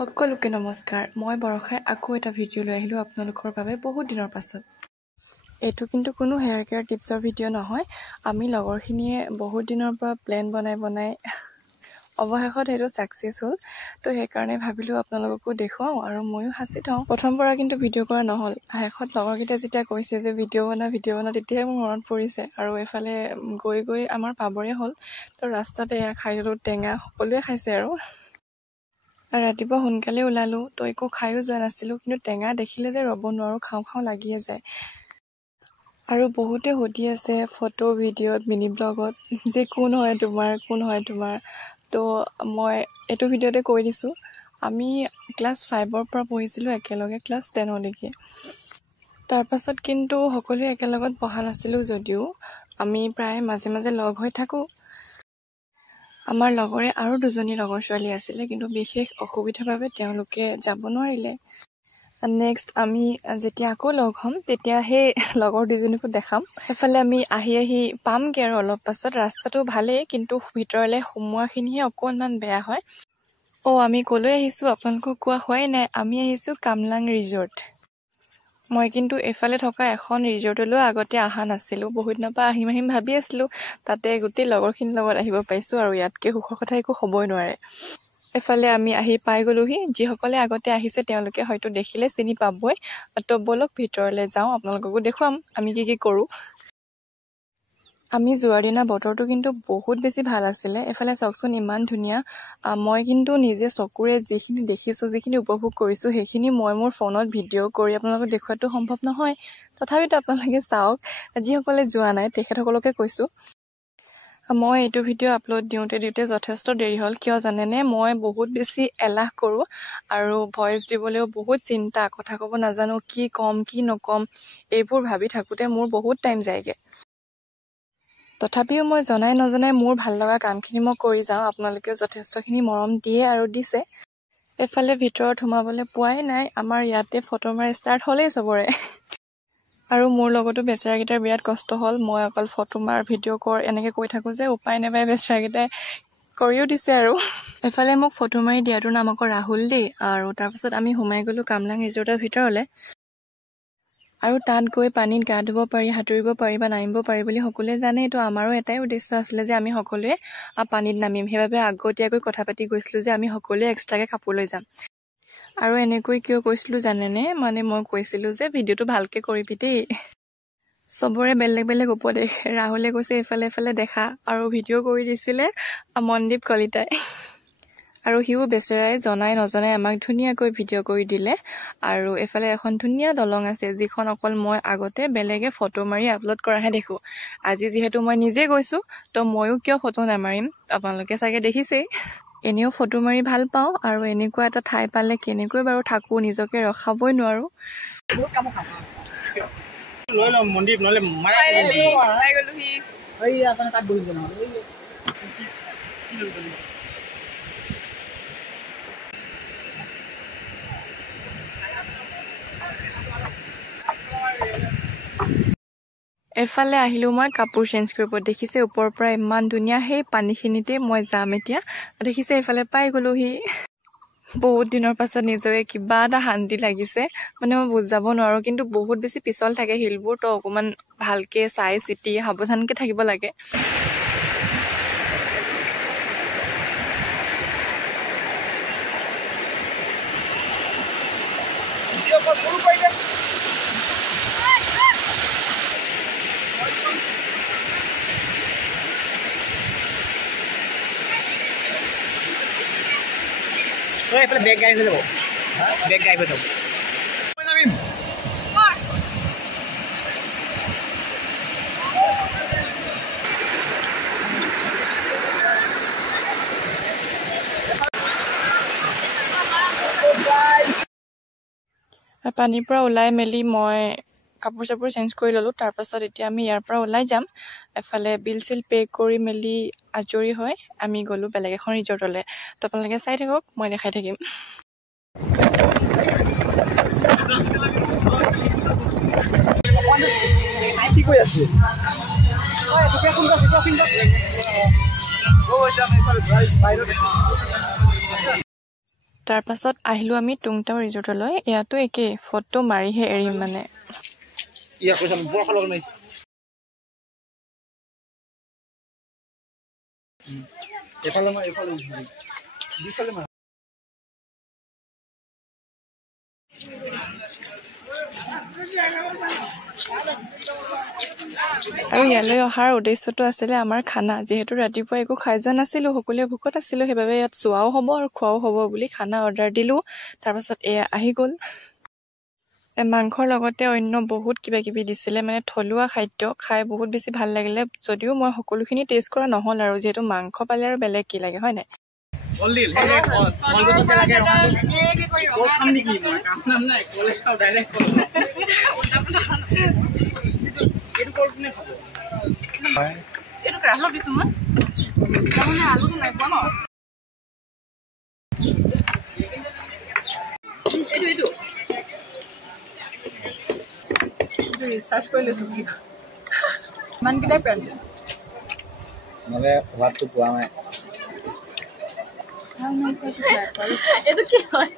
সকলোকে নমস্কাৰ মই বৰখাই আকৌ এটা ভিডিঅ' লৈ আহিলোঁ আপোনালোকৰ বাবে বহুত দিনৰ পাছত এইটো কিন্তু কোনো হেয়াৰ কেয়াৰ টিপছৰ ভিডিঅ' নহয় আমি লগৰখিনিয়ে বহুত দিনৰ পৰা প্লেন বনাই অৱশেষত সেইটো সাকসেছ হ'ল তো সেইকাৰণে ভাবিলোঁ আপোনালোককো দেখুৱাওঁ আৰু ময়ো হাসি থওঁ প্ৰথম পৰা কিন্তু ভিডিঅ' কৰা নহ'ল শেষত লগৰকেইটা যেতিয়া কৈছে যে ভিডিঅ' বনা তেতিয়াহে মোৰ মনত পৰিছে আৰু এফালে গৈ আমাৰ পাবৰে হ'ল তো ৰাস্তাতে খাই ল'লোঁ টেঙা সকলোৱে খাইছে আৰু ৰাতিপুৱা সোনকালে ওলালোঁ তো একো খাইও যোৱা নাছিলোঁ কিন্তু টেঙা দেখিলে যে ৰ'ব নোৱাৰোঁ খাওঁ লাগিয়ে যায় আৰু বহুতে সুধি আছে ফটো ভিডিঅ'ত মিনি ব্লগত যে কোন হয় তোমাৰ তো মই এইটো ভিডিঅ'তে কৈ দিছোঁ আমি ক্লাছ 5ৰ পৰা পঢ়িছিলোঁ একেলগে ক্লাছ 10লৈকে তাৰপাছত কিন্তু সকলোৱে একেলগত পঢ়া নাছিলোঁ যদিও আমি প্ৰায় মাজে লগ হৈ থাকোঁ আমাৰ লগৰে আৰু দুজনী লগৰ ছোৱালী আছিলে কিন্তু বিশেষ অসুবিধাৰ বাবে তেওঁলোকে যাব নোৱাৰিলে নেক্সট আমি যেতিয়া আকৌ লগ হ'ম তেতিয়া সেই লগৰ দুজনীকো দেখাম এফালে আমি আহি পামগে আৰু অলপ পাছত ৰাস্তাটো ভালেই কিন্তু ভিতৰলৈ সোমোৱাখিনিহে অকণমান বেয়া হয় আমি ক'লৈ আহিছোঁ আপোনালোকক কোৱা হোৱাই নাই আমি আহিছোঁ কামলাং ৰিজৰ্ট মই কিন্তু এফালে থকা এখন ৰিজৰ্টলৈ আগতে অহা নাছিলোঁ বহুত দিনৰ পৰা আহিম ভাবি আছিলোঁ তাতে গোটেই লগৰখিনিৰ লগত আহিব পাইছোঁ আৰু ইয়াতকৈ সুখৰ কথা একো হ'বই নোৱাৰে এফালে আমি আহি পাই গ'লোহি যিসকলে আগতে আহিছে তেওঁলোকে হয়তো দেখিলে চিনি পাবই তো বলক ভিতৰলৈ যাওঁ আপোনালোককো দেখুৱাম আমি কি কৰোঁ আমি যোৱাৰ দিনা বতৰটো কিন্তু বহুত বেছি ভাল আছিলে এফালে চাওকচোন ইমান ধুনীয়া মই কিন্তু নিজে চকুৰে যিখিনি দেখিছোঁ যিখিনি উপভোগ কৰিছোঁ সেইখিনি মই মোৰ ফোনত ভিডিঅ' কৰি আপোনালোকক দেখুৱাটো সম্ভৱ নহয় তথাপিতো আপোনালোকে চাওক যিসকলে যোৱা নাই তেখেতসকলকে কৈছোঁ মই এইটো ভিডিঅ' আপলোড দিওঁতে যথেষ্ট দেৰি হ'ল কিয় জানেনে মই বহুত বেছি এলাহ কৰোঁ আৰু ভইচ দিবলৈও বহুত চিন্তা কথা ক'ব নাজানো কি ক'ম কি নক'ম এইবোৰ ভাবি থাকোঁতে মোৰ বহুত টাইম যায়গে তথাপিও মই জনাই নজনাই মোৰ ভাল লগা কামখিনি মই কৰি যাওঁ আপোনালোকেও যথেষ্টখিনি মৰম দিয়ে আৰু দিছে এফালে ভিতৰত সোমাবলৈ পোৱাই নাই আমাৰ ইয়াতে ফটো মাৰা ষ্টাৰ্ট হ'লেই চবৰে আৰু মোৰ লগতো বেচাৰাকেইটাৰ বিৰাট কষ্ট হ'ল মই অকল ফটো মাৰ ভিডিঅ' কৰ এনেকৈ কৈ থাকোঁ যে উপায় নাপায় বেচাৰাকেইটাই কৰিও দিছে আৰু এফালে মোক ফটো মাৰি দিয়াটোৰ নাম আকৌ ৰাহুল দেই আৰু তাৰপিছত আমি সোমাই গ'লোঁ কামলাং ৰিজৰ্টৰ ভিতৰলৈ আৰু তাত গৈ পানীত গা ধুব পাৰি সাঁতুৰিব পাৰি বা নামিব পাৰি বুলি সকলোৱে জানে তো আমাৰো এটাই উদ্দেশ্য আছিলে যে আমি সকলোৱে পানীত নামিম সেইবাবে আগতীয়াকৈ কথা পাতি গৈছিলোঁ যে আমি সকলোৱে এক্সট্ৰাকৈ কাপোৰ লৈ যাম আৰু এনেকৈ কিয় কৈছিলোঁ জানেনে মানে মই কৈছিলোঁ যে ভিডিঅ'টো ভালকৈ কৰিবি দেই চবৰে বেলেগ উপদেশ ৰাহুলে কৈছে এফালে দেখা আৰু ভিডিঅ' কৰি দিছিলে মনদীপ কলিতাই আৰু সিও বেচেৰাই জনাই নজনাই আমাক ধুনীয়াকৈ ভিডিঅ' কৰি দিলে আৰু এফালে এখন ধুনীয়া দলং আছে যিখন অকল মই আগতে বেলেগে ফটো মাৰি আপলোড কৰাহে দেখোঁ আজি যিহেতু মই নিজে গৈছোঁ তো ময়ো কিয় ফটো নামাৰিম আপোনালোকে চাগে দেখিছেই এনেও ফটো মাৰি ভাল পাওঁ আৰু এনেকুৱা এটা ঠাই পালে কেনেকৈ বাৰু থাকোঁ নিজকে ৰখাবই নোৱাৰোঁ এফালে আহিলোঁ মই কাপোৰ চেঞ্জ কৰিব দেখিছে ওপৰৰ পৰা ইমান ধুনীয়া সেই পানীখিনিতে মই যাম এতিয়া দেখিছে এইফালে পাই গ'লোহি বহুত দিনৰ পাছত নিজৰে কিবা এটা শান্তি লাগিছে মানে মই বুজাব নোৱাৰোঁ কিন্তু বহুত বেছি পিছল থাকে শিলবোৰ তো অকণমান ভালকৈ চাই চিতি সাৱধানকৈ থাকিব লাগে এইফালে বেগ গাড়ী হৈ যাব বেগ গাড়ী হৈ যাব পানীৰ পৰা ওলাই মেলি মই কাপোৰ চাপোৰ চেঞ্জ কৰি ল'লোঁ তাৰপাছত এতিয়া আমি ইয়াৰ পৰা ওলাই যাম এফালে বিল চিল পে' কৰি মেলি আজৰি হৈ আমি গ'লোঁ বেলেগ এখন ৰিজৰ্টলৈ তো আপোনালোকে চাই থাকক মই দেখাই থাকিম কি কৈ আছোঁ তাৰ পাছত আহিলো আমি টুংটাও ৰিজৰ্টলৈ ইয়াতো একে ফটো মাৰিহে এৰিম মানে ইয়া কৈছা বৰ খলক নাই এফালে দিছলে মা আৰু ইয়ালৈ অহাৰ উদ্দেশ্যটো আছিলে আমাৰ খানা যেহেতু ৰাতিপুৱা একো খাই যোৱা নাছিলো সকলোৱে ভোকত আছিলো সেইবাবে ইয়াত চোৱাও হ'ব আৰু খোৱাও হ'ব বুলি খানা অৰ্ডাৰ দিলো তাৰ পাছত এয়া আহি গ'ল মাংসৰ লগতে অন্য বহুত কিবা কিবি দিছিলে মানে থলুৱা খাদ্য খাই বহুত বেছি ভাল লাগিলে যদিও মই সকলোখিনি টেষ্ট কৰা নহ'ল আৰু যেহেতু মাংস পালে আৰু বেলেগ কি লাগে হয় নাই কলডিল হে কল গছতে লাগে কল খাম নেকি মই কাম নাম নাই কলে খাও ডাইৰেক্ট কল এইটো কল কোনে খাব এইটো কাঢ়া দিছো মই তাৰমানে আলুটো নাই পোৱা ন এইটো ৰিচাৰ্চ কৰি লৈছো কি মান কিটা পেণ্ট মানে সোৱাদটো পোৱা নাই এইটো কি হয়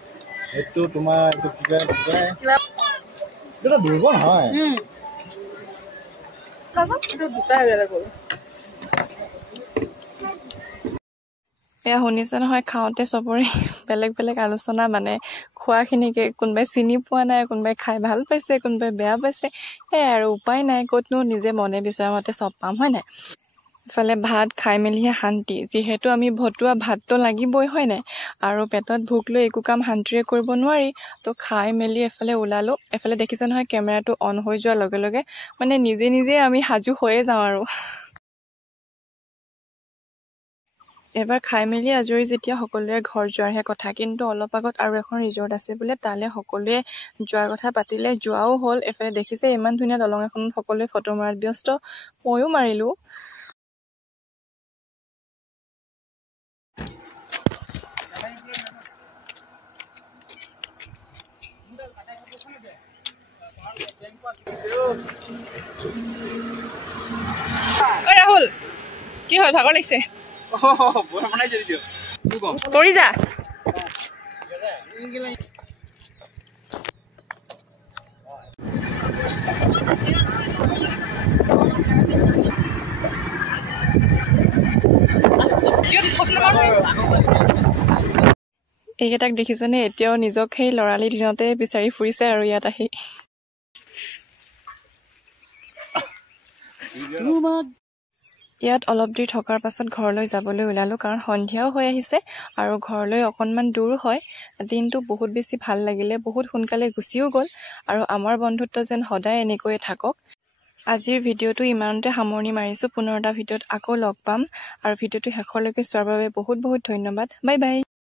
এইটো তোমাৰ এইটো কি কয় এইটো দুৰ্বল হয় এইটো দুটা এগেলা গ'ল এয়া শুনিছে নহয় খাওঁতে চবৰে বেলেগ বেলেগ আলোচনা মানে খোৱাখিনিকে কোনোবাই চিনি পোৱা নাই কোনোবাই খাই ভাল পাইছে কোনোবাই বেয়া পাইছে সেয়াই আৰু উপায় নাই ক'তনো নিজে মনে বিচৰা মতে চব পাম হয় নাই ইফালে ভাত খাই মেলিহে শান্তি যিহেতু আমি ভতুৱা ভাতটো লাগিবই হয় নাই আৰু পেটত ভোক লৈ একো কাম শান্তিৰে কৰিব নোৱাৰি তো খাই মেলি এফালে ওলালো এফালে দেখিছে নহয় কেমেৰাটো অন হৈ যোৱাৰ লগে লগে মানে নিজে নিজে আমি সাজু হৈয়ে যাওঁ আৰু এবাৰ খাই মেলি আজৰি যেতিয়া সকলোৰে ঘৰ যোৱাৰহে কথা কিন্তু অলপ আগত আৰু এখন ৰিজৰ্ট আছে বোলে তালৈ সকলোৱে যোৱাৰ কথা পাতিলে যোৱাও হ'ল এফালে দেখিছে ইমান ধুনীয়া দলং এখনত সকলোৱে ফটো মৰাত ব্যস্ত ময়ো মাৰিলো ৰাহুল কি হ'ল ভাগৰ লাগিছে বৰ বনাইছে ভিডিঅ কৰি যা এইকেইটাক দেখিছনে এতিয়াও নিজক সেই লৰালি দিনতে বিচাৰি ফুৰিছে আৰু ইয়াত আহি ইয়াত অলপ দেৰি থকাৰ পাছত ঘৰলৈ যাবলৈ ওলালো কাৰণ সন্ধিয়াও হৈ আহিছে আৰু ঘৰলৈ অকণমান দূৰ হয় দিনটো বহুত বেছি ভাল লাগিলে বহুত সোনকালে গুচিও গ'ল আৰু আমাৰ বন্ধুত্ব যেন সদায় এনেকৈয়ে থাকক আজিৰ ভিডিঅ'টো ইমানতে সামৰণি মাৰিছো পুনৰ এটা ভিডিঅ'ত আকৌ লগ পাম আৰু ভিডিঅ'টো শেষলৈকে চোৱাৰ বাবে বহুত বহুত ধন্যবাদ বাই বাই